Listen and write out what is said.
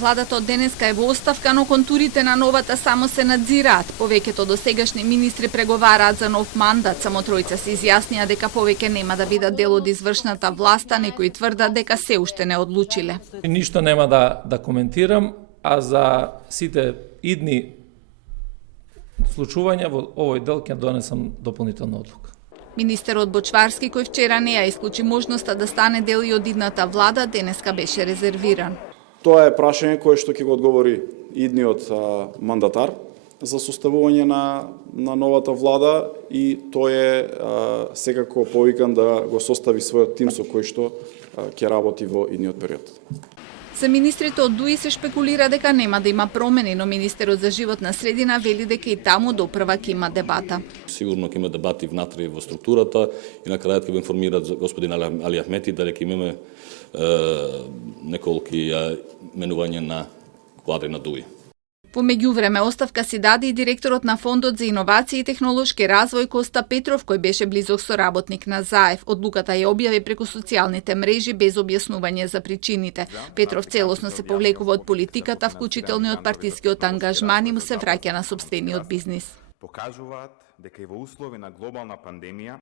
Владата од денеска е во оставка, но контурите на новата само се надзираат. Повеќето досегашни министри преговараат за нов мандат. Само тројца се изјаснија дека повеќе нема да бидат дел од извршната власт, а некои тврдат дека се уште не одлучиле. Ништо нема да коментирам, а за сите идни случувања во овој дел ќе донесам дополнителна одлука. Министерот Бочварски, кој вчера не ја исклучи можноста да стане дел и од идната влада, денеска беше резервиран. Тоа е прашање кое што ќе го одговори идниот мандатар за составување на новата влада и тој е секако повикан да го состави својот тим со кој што ќе работи во идниот период. За министрите од ДУИ се шпекулира дека нема да има промени, но министерот за животна средина вели дека и таму допрва ќе има дебата. Сигурно ќе има дебати внатре во структурата и на крајот ќе го информираат господин Али Ахмети дали ќе имаме неколки менувања на квадри на ДУИ. Во меѓувреме оставка си даде и директорот на Фондот за иновации и технолошки развој Коста Петров, кој беше близок соработник на ЗАЕВ. Одлуката ја објави преку социјалните мрежи без објаснување за причините. Петров целосно се повлекува од политиката, вклучително и од партискиот ангажман и му се враќа на сопствениот бизнис. Покажуваат дека и во услови на глобална пандемија